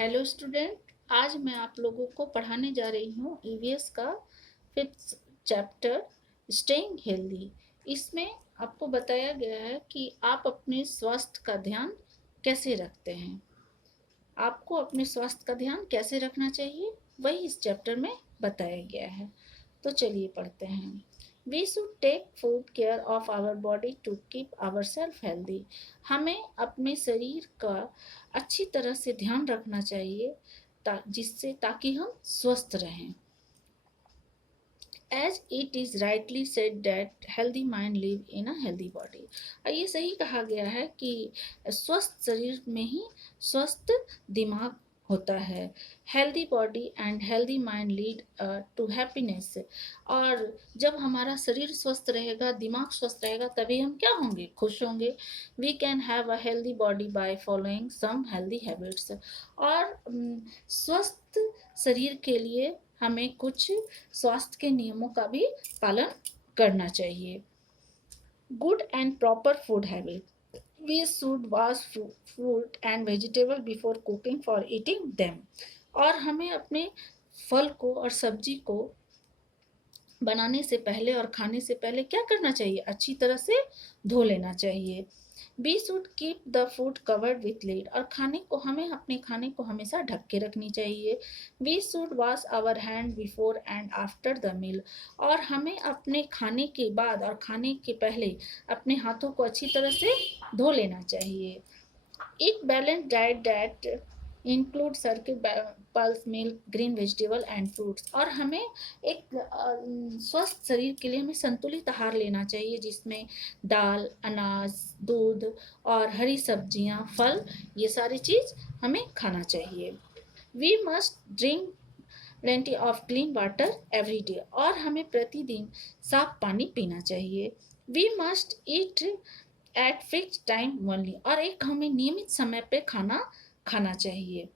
Hello student. आज मैं आप लोगों को पढ़ाने जा रही हूँ ईवीएस का 5th चैप्टर स्टेइंग हेल्दी। इसमें आपको बताया गया है कि आप अपने स्वास्थ्य का ध्यान कैसे रखते हैं। आपको अपने स्वास्थ्य का ध्यान कैसे रखना चाहिए वही इस चैप्टर में बताया गया है। तो चलिए पढ़ते हैं। We should take food care of our body to keep our self healthy. हमें अपने शरीर का अच्छी तरह से ध्यान रखना चाहिए ताकि हम स्वस्थ रहें। As it is rightly said that healthy mind live in a healthy body. ये सही कहा गया है कि स्वस्थ शरीर में ही स्वस्थ दिमाग होता है। Healthy body and healthy mind lead to happiness. और जब हमारा शरीर स्वस्थ रहेगा, दिमाग स्वस्थ रहेगा, तभी हम क्या होंगे? खुश होंगे। We can have a healthy body by following some healthy habits. और स्वस्थ शरीर के लिए हमें कुछ स्वास्थ्य के नियमों का भी पालन करना चाहिए। Good and proper food habit. We should wash fruit and vegetable before cooking for eating them. और हमें अपने फल को और सब्जी को बनाने से पहले और खाने से पहले क्या करना चाहिए? अच्छी तरह से धो लेना चाहिए। We should keep the food covered with lid. और हमें अपने खाने को हमेशा ढक के रखनी चाहिए। We should wash our hand before and after the meal. और हमें अपने खाने के बाद और खाने के पहले अपने हाथों को अच्छी तरह से धो लेना चाहिए। Eat balanced diet that include circuit pulse milk, green vegetable and fruits। और हमें एक स्वस्थ शरीर के लिए हमें संतुलित आहार लेना चाहिए, जिसमें दाल, अनाज, दूध और हरी सब्जियां, फल, ये सारी चीज हमें खाना चाहिए। We must drink plenty of clean water every day. और हमें प्रतिदिन साफ पानी पीना चाहिए। We must eat at fix time only. और एक हमें नियमित समय पे खाना खाना चाहिए।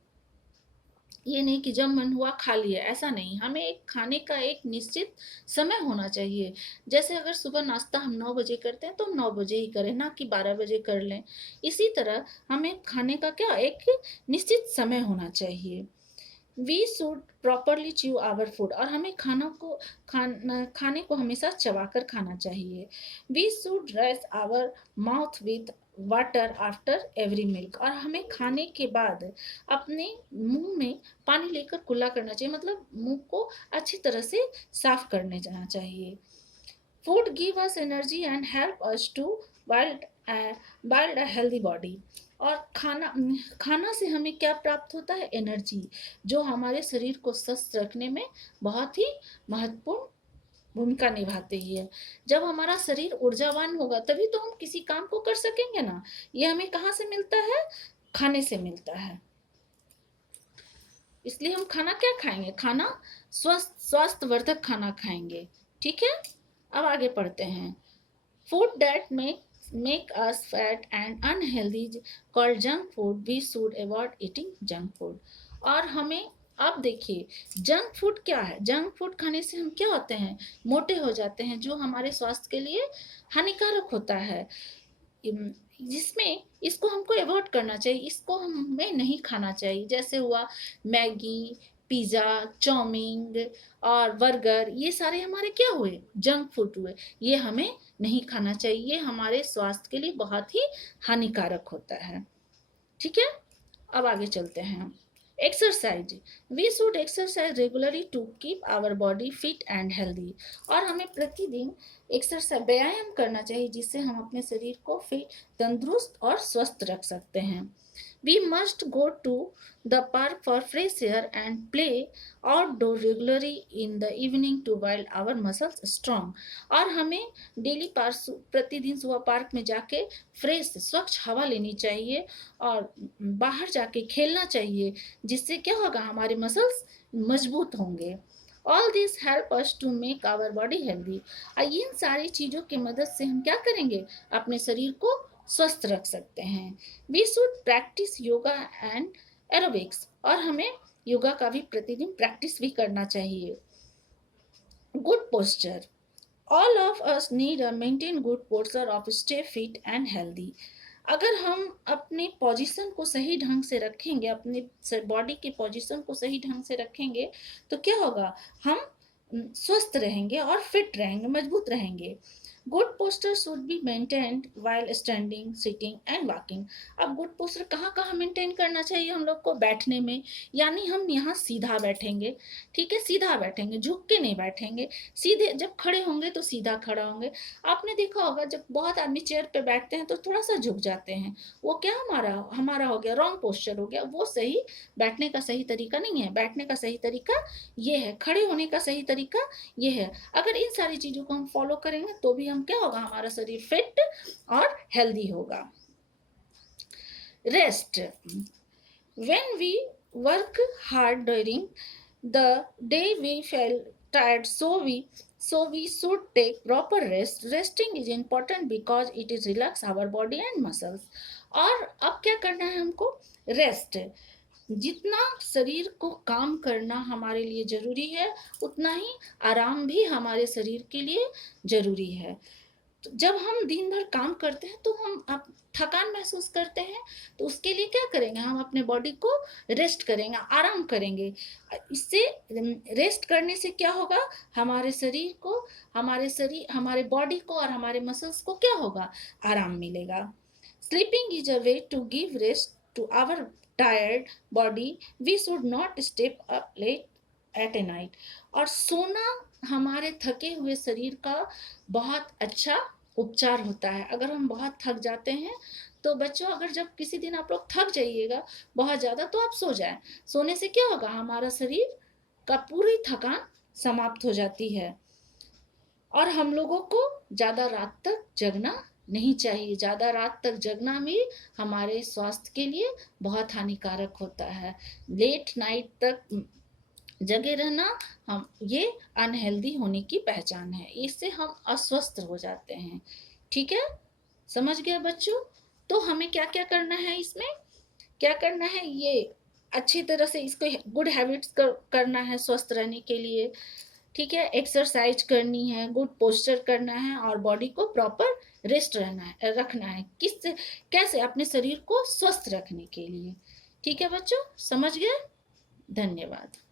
ये नहीं कि जब मन हुआ खा लिया, ऐसा नहीं। हमें एक खाने का एक निश्चित समय होना चाहिए। जैसे अगर सुबह नाश्ता हम 9 बजे करते हैं तो हम 9 बजे ही करें, ना कि 12 बजे कर लें। इसी तरह हमें खाने का क्या एक निश्चित समय होना चाहिए। We should properly chew our food. और हमें खाने को हमेशा चबाकर खाना चाहिए। We should rinse our mouth with water after every milk. और हमें खाने के बाद अपने मुंह में पानी लेकर कुल्ला करना चाहिए, मतलब मुंह को अच्छी तरह से साफ करने जाना चाहिए। Food give us energy and help us to build build a healthy body. और खाना से हमें क्या प्राप्त होता है? एनर्जी, जो हमारे शरीर को स्वस्थ रखने में बहुत ही महत्वपूर्ण भूमिका निभाती है। जब हमारा शरीर ऊर्जावान होगा तभी तो हम किसी काम को कर सकेंगे ना। ये हमें कहाँ से मिलता है? खाने से मिलता है। इसलिए हम खाना क्या खाएंगे? खाना स्वास्थ्यवर्धक खाना खाएंगे। ठीक है, अब आगे पढ़ते हैं। Food that make us fat and unhealthy called junk food, we should avoid eating junk food। और हमें अब देखिए, जंक फूड क्या है? जंक फूड खाने से हम क्या होते हैं? मोटे हो जाते हैं, जो हमारे स्वास्थ्य के लिए हानिकारक होता है। जिसमें इसको हमको अवॉइड करना चाहिए, इसको हमें नहीं खाना चाहिए। जैसे हुआ मैगी, पिज़्ज़ा, चाउमीन और बर्गर, ये सारे हमारे क्या हुए? जंक फूड हुए। ये हमें नहीं खाना चाहिए, ये हमारे स्वास्थ्य के लिए बहुत ही हानिकारक होता है। ठीक है, अब आगे चलते हैं। Exercise. We should exercise regularly to keep our body fit and healthy. और हमें प्रतिदिन एक्सरसाइज व्यायाम करना चाहिए, जिससे हम अपने शरीर को फिट, तंदुरुस्त और स्वस्थ रख सकते हैं। We must go to the park for fresh air and play outdoor regularly in the evening to build our muscles strong। और हमें प्रतिदिन सुबह पार्क में जाके फ्रेश स्वच्छ हवा लेनी चाहिए और बाहर जाके खेलना चाहिए, जिससे क्या होगा? हमारे मसल्स मजबूत होंगे। All this help us to make our body healthy. इन सारी चीज़ों की मदद से हम क्या करेंगे? अपने शरीर को स्वस्थ रख सकते हैं। We should practise yoga and aerobics. और हमें योगा का भी प्रतिदिन प्रैक्टिस भी करना चाहिए। Good posture. All of us need a maintain good posture of stay fit and healthy. अगर हम अपनी पोजीशन को सही ढंग से रखेंगे, अपनी बॉडी की पोजीशन को सही ढंग से रखेंगे, तो क्या होगा, हम स्वस्थ रहेंगे और फिट रहेंगे, मजबूत रहेंगे। Good poster should be maintained while standing, sitting and walking. अब गुड पोस्टर कहाँ कहाँ मेंटेन करना चाहिए हम लोग को, बैठने में, यानी हम यहाँ सीधा बैठेंगे, ठीक है, सीधा बैठेंगे, झुक के नहीं बैठेंगे, सीधे, जब खड़े होंगे तो सीधा खड़ा होंगे। आपने देखा होगा जब बहुत आदमी चेयर पे बैठते हैं तो थोड़ा सा झुक जाते हैं, वो क्या हमारा हमारा हो गया, रॉन्ग पोस्चर हो गया, वो सही बैठने का सही तरीका नहीं है। बैठने का सही तरीका ये है, खड़े होने का सही तरीका ये है। अगर इन सारी चीजों को हम फॉलो करेंगे तो भी हम क्या होगा, हमारा शरीर फिट और हेल्दी होगा। Rest, when we work hard during the day we feel tired, so we should take proper rest. Resting is important because it is relax our body and muscles. और अब क्या करना है हमको, रेस्ट। जितना शरीर को काम करना हमारे लिए जरूरी है, उतना ही आराम भी हमारे शरीर के लिए जरूरी है। तो जब हम दिन भर काम करते हैं तो हम अब थकान महसूस करते हैं, तो उसके लिए क्या करेंगे, हम अपने बॉडी को रेस्ट करेंगे, आराम करेंगे। इससे रेस्ट करने से क्या होगा, हमारे शरीर को, हमारे बॉडी को और हमारे मसल्स को क्या होगा, आराम मिलेगा। Sleeping is a way to give rest to our tired body, we should not step up late at a night. और सोना हमारे थके हुए शरीर का बहुत अच्छा उपचार होता है। अगर हम बहुत थक जाते हैं तो बच्चों, अगर जब किसी दिन आप लोग थक जाइएगा बहुत ज़्यादा तो आप सो जाएं। सोने से क्या होगा, हमारा शरीर का पूरी थकान समाप्त हो जाती है। और हम लोगों को ज़्यादा रात तक जगना नहीं चाहिए। ज़्यादा रात तक जगना भी हमारे स्वास्थ्य के लिए बहुत हानिकारक होता है। लेट नाइट तक जगे रहना हम ये अनहेल्दी होने की पहचान है, इससे हम अस्वस्थ हो जाते हैं। ठीक है, समझ गया बच्चों। तो हमें क्या क्या करना है, इसमें क्या करना है, ये अच्छी तरह से इसको गुड हैबिट्स करना है स्वस्थ रहने के लिए। ठीक है, एक्सरसाइज करनी है, गुड पोस्चर करना है और बॉडी को प्रॉपर रेस्ट रखना है। कैसे, अपने शरीर को स्वस्थ रखने के लिए। ठीक है बच्चों, समझ गए, धन्यवाद।